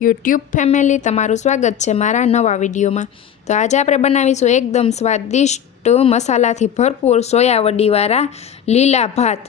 YouTube family, તમારું સ્વાગત છે મારા નવા વિડીયોમાં. તો આજે આપણે બનાવીશું એકદમ સ્વાદિષ્ટ મસાલાથી ભરપૂર સોયાવડીવાળા લીલા ભાત.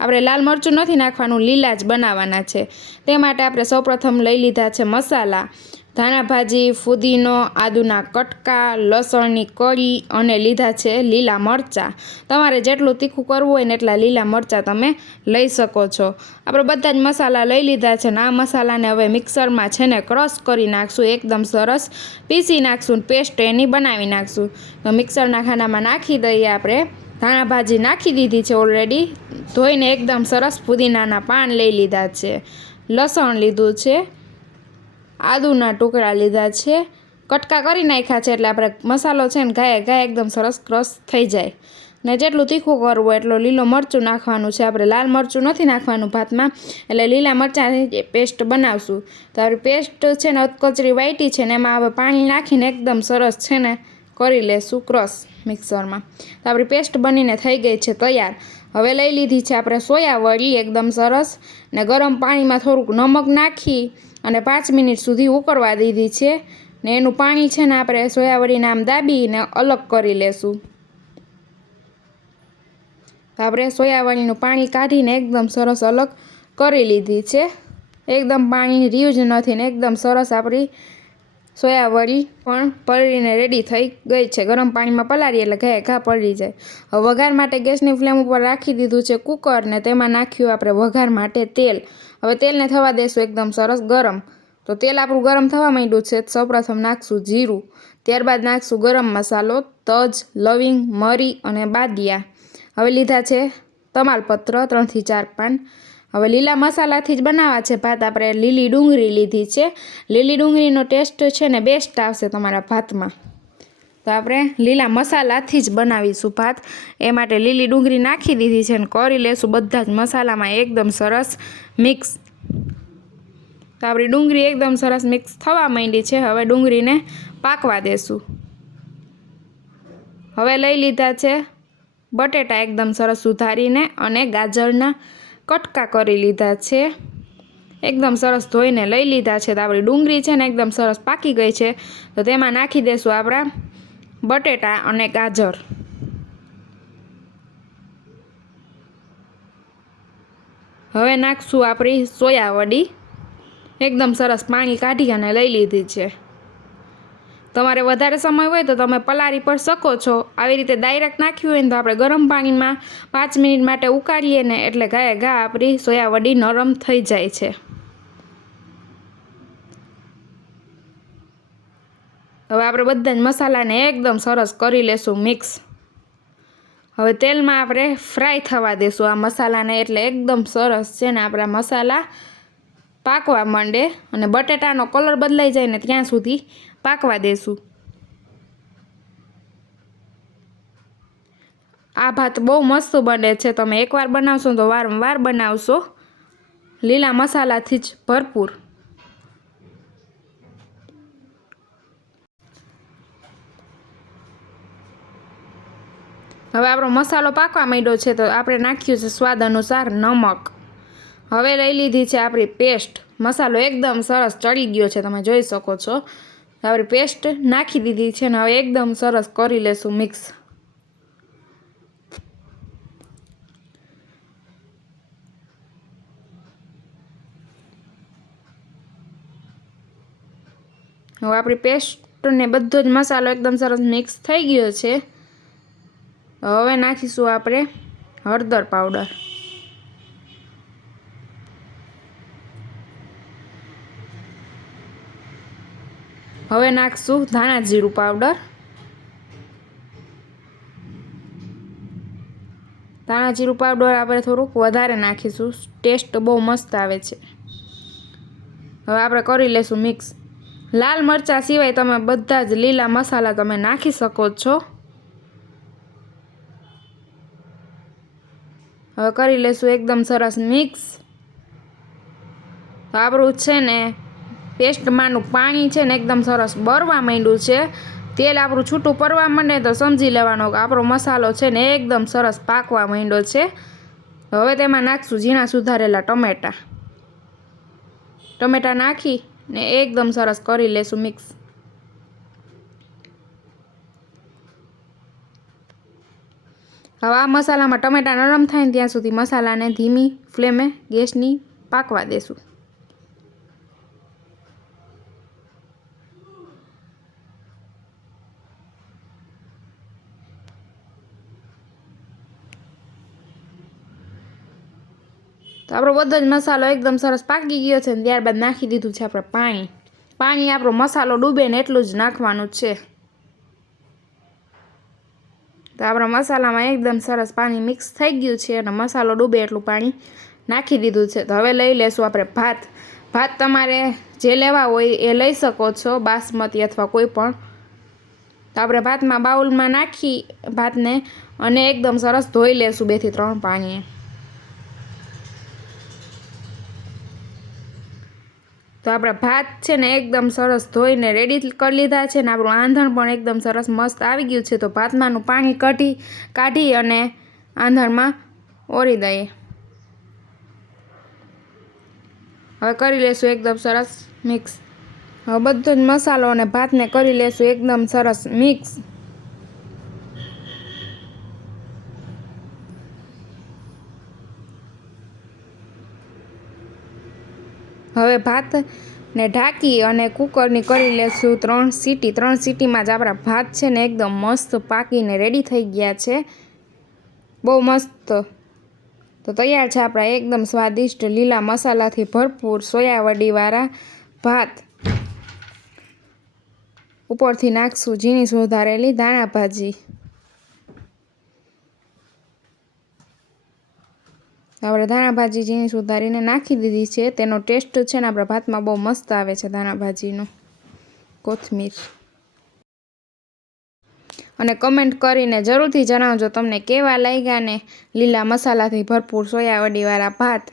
આપણે લાલ મરચું નથી નાખવાનું, લીલા જ બનાવવાના છે. તે માટે આપણે સૌપ્રથમ લઈ લીધા છે મસાલા. ધાણા ભાજી, ફુદીનો, આદુના કટકા, લસણની કળી અને લીધા છે લીલા મરચાં. તમારે જેટલું તીખું કરવું હોય ને એટલા લીલા મરચાં તમે લઈ શકો છો. આપણે બધા જ મસાલા લઈ લીધા છે ને આ મસાલાને હવે મિક્સરમાં છે ને ક્રશ કરી નાખશું, એકદમ સરસ પીસી નાખશું પેસ્ટ એની બનાવી નાખશું. તો મિક્સરના ખાનામાં નાખી દઈએ આપણે. ધાણા ભાજી નાખી દીધી છે ઓલરેડી ધોઈને એકદમ સરસ પુદીનાના પાન લઈ લીધા છે. લસણ લીધું છે. આદુના ટુકડા લીધા છે. કટકા કરી નાખ્યા છે એટલે આપણે મસાલો છે ને ગાય ગાય એકદમ સરસ ક્રશ થઈ જાય. ને જેટલું તીખું કરવું એટલું લીલો મરચું નાખવાનું છે. આપણે લાલ મરચું નથી નાખવાનું ભાતમાં. એટલે લીલા મરચાંની પેસ્ટ બનાવશું. તો આપણી પેસ્ટ છે ને કચરી વાઇટી છે ને એમાં હવે પાણી નાખીને એકદમ સરસ છે ને કરી લેશું ક્રશ. મિક્સરમાં. તો આપણી પેસ્ટ બનીને થઈ ગઈ છે તૈયાર. હવે લઈ લીધી છે આપણે સોયા વળી એકદમ સરસ. ને ગરમ પાણીમાં થોડુંક નમક નાખી અને પાંચ મિનિટ સુધી ઉકળવા દીધી છે. ને એનું પાણી છે ને આપણે સોયાવળીને આમ દાબીને અલગ કરી લેશું. આપણે સોયાવળીનું પાણી કાઢીને એકદમ સરસ અલગ કરી લીધી છે. એકદમ પાણી રહ્યું જ નથી ને એકદમ સરસ આપણી સોયાવડી પણ પલળીને રેડી થઈ ગઈ છે. ગરમ પાણીમાં પલાળી એટલે ઘાએ ઘા પલળી જાય. વઘાર માટે ગેસની ફ્લેમ ઉપર રાખી દીધું છે કુકર ને તેમાં નાખ્યું આપણે વઘાર માટે તેલ. હવે તેલને થવા દેશું એકદમ સરસ ગરમ. તો તેલ આપણું ગરમ થવા માંડ્યું છે. સૌપ્રથમ નાખશું જીરું. ત્યારબાદ નાખશું ગરમ મસાલો, તજ, લવિંગ, મરી અને બાદિયા. હવે લીધા છે તમાલપત્ર, ત્રણથી ચાર પાન. હવે લીલા મસાલાથી જ બનાવવા છે ભાત. આપણે લીલી ડુંગળી લીધી છે. લીલી ડુંગળીનો ટેસ્ટ છે ને બેસ્ટ આવશે તમારા ભાતમાં. તો આપણે લીલા મસાલાથી જ બનાવીશું ભાત. એ માટે લીલી ડુંગળી નાખી દીધી છે અને કરી લેશું બધા જ મસાલામાં એકદમ સરસ મિક્સ તો આપણી ડુંગળી એકદમ સરસ મિક્સ થવા માંડી છે. હવે ડુંગળીને પાકવા દેશું. હવે લઈ લીધા છે બટેટા એકદમ સરસ સુધારીને અને ગાજરના કટકા કરી લીધા છે. એકદમ સરસ ધોઈને લઈ લીધા છે. તો આપણી ડુંગળી છે ને એકદમ સરસ પાકી ગઈ છે. તો તેમાં નાખી દઈશું આપણા બટેટા અને ગાજર. હવે નાખશું આપણી સોયાવડી એકદમ સરસ પાણી કાઢી અને લઈ લીધી છે. તમારે વધારે સમય હોય તો તમે પલાળી પર શકો છો. આવી રીતે ડાયરેક્ટ નાખ્યું હોય ને તો આપણે ગરમ પાણીમાં પાંચ મિનિટ માટે ઉકાળીએ ને એટલે ગાય ઘા આપણી સોયાવડી નરમ થઈ જાય છે. હવે આપણે બધા જ મસાલાને એકદમ સરસ કરી લેશું મિક્સ. હવે તેલમાં આપણે ફ્રાય થવા દેશું આ મસાલાને એટલે એકદમ સરસ છે ને આપણા મસાલા પાકવા માંડે અને બટેટાનો કલર બદલાઈ જાય ને ત્યાં સુધી પાકવા દેશું. આ ભાત બહુ મસ્ત બને છે. તમે એકવાર બનાવશો તો વારંવાર બનાવશો. લીલા મસાલાથી જ ભરપૂર. હવે આપણો મસાલો પાકવા માંડ્યો છે તો આપણે નાખ્યું છે સ્વાદ અનુસાર નમક. હવે લઈ લીધી છે આપણી પેસ્ટ. મસાલો એકદમ સરસ ચડી ગયો છે. તમે જોઈ શકો છો. આપણી પેસ્ટ નાખી દીધી છે ને હવે એકદમ સરસ કરી લેશું મિક્સ હવે આપણી પેસ્ટ ને બધો જ મસાલો એકદમ સરસ મિક્સ થઈ ગયો છે. હવે નાખીશું આપણે હળદર પાવડર હવે નાખશું ધાણા જીરું પાવડર. ધાણા જીરું પાવડર આપણે થોડુંક વધારે નાખીશું. ટેસ્ટ બહુ મસ્ત આવે છે. હવે આપણે કરી લેશું મિક્સ. લાલ મરચાં સિવાય તમે બધા જ લીલા મસાલા તમે નાખી શકો છો. હવે કરી લેશું એકદમ સરસ મિક્સ. તો આપણું છે ને પેસ્ટમાંનું પાણી છે ને એકદમ સરસ બરવા માંડ્યું છે. તેલ આપણું છૂટું પડવા માંડે તો સમજી લેવાનો કે આપણો મસાલો છે ને એકદમ સરસ પાકવા માંડ્યો છે. હવે તેમાં નાખશું ઝીણા સુધારેલા ટમેટાં. ટમેટાં નાખી ને એકદમ સરસ કરી લેશું મિક્સ. હવે આ મસાલામાં ટમેટા નરમ થાય ને ત્યાં સુધી મસાલાને ધીમી ફ્લેમે ગેસની પાકવા દેશું. તો આપણો બધો જ મસાલો એકદમ સરસ પાકી ગયો છે ને ત્યારબાદ નાખી દીધું છે આપણે પાણી. પાણી આપણો મસાલો ડૂબે ને એટલું જ નાખવાનું છે. તો આપણા મસાલામાં એકદમ સરસ પાણી મિક્સ થઈ ગયું છે અને મસાલો ડૂબે એટલું પાણી નાખી દીધું છે. તો હવે લઈ લેશું આપણે ભાત. ભાત તમારે જે લેવા હોય એ લઈ શકો છો, બાસમતી અથવા કોઈ પણ. તો આપણે ભાતમાં બાઉલમાં નાખી ભાતને અને એકદમ સરસ ધોઈ લેશું બેથી ત્રણ પાણીએ. તો આપણે ભાત છે ને એકદમ સરસ ધોઈને રેડી કરી લીધા છે ને આપણું આંધણ પણ એકદમ સરસ મસ્ત આવી ગયું છે. તો ભાતમાંનું પાણી કાઢી કાઢી અને આંધણમાં ઓરી દઈએ. હવે કરી લેશું એકદમ સરસ મિક્સ હવે બધો જ મસાલો અને ભાતને કરી લેશું એકદમ સરસ મિક્સ હવે ભાત ને ઢાંકી અને કુકરની કરી લેશું. ત્રણ સીટી, ત્રણ સીટીમાં જ આપણા ભાત છે ને એકદમ મસ્ત પાકીને રેડી થઈ ગયા છે. બહુ મસ્ત. તો તૈયાર છે આપણા એકદમ સ્વાદિષ્ટ લીલા મસાલાથી ભરપૂર સોયાવડીવાળા ભાત. ઉપરથી નાખશું ઝીણી સુધારેલી ધાણા ભાજી. આપણે ધાણા ભાજી ઝીણી સુધારીને નાખી દીધી છે. તેનો ટેસ્ટ છે ને આપણા ભાતમાં બહુ મસ્ત આવે છે ધાણા ભાજીનો કોથમીર. અને કમેન્ટ કરીને જરૂરથી જણાવજો તમને કેવા લાગ્યા ને લીલા મસાલાથી ભરપૂર સોયાવડીવાળા ભાત.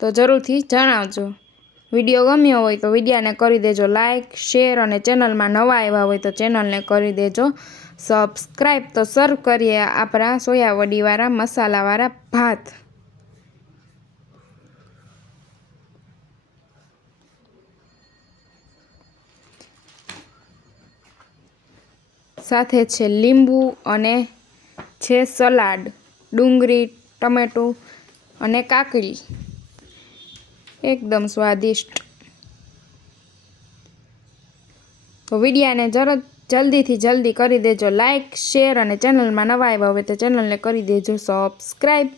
તો જરૂરથી જણાવજો. વીડિયો ગમ્યો હોય તો વિડીયાને કરી દેજો લાઇક શેર અને ચેનલમાં નવા આવ્યા હોય તો ચેનલને કરી દેજો. સબસ્ક્રાઈબ તો સર્વ કરીએ આપણા સોયાવડીવાળા મસાલાવાળા ભાત. સાથે છે લીંબુ અને છે સલાડ, ડુંગળી, ટમેટું અને કાકડી. એકદમ સ્વાદિષ્ટ. તો વિડીયાને જરત જલ્દીથી જલ્દી કરી દેજો. લાઇક શેર અને ચેનલમાં નવા આવ્યા હોય તો ચેનલને કરી દેજો. સબસ્ક્રાઈબ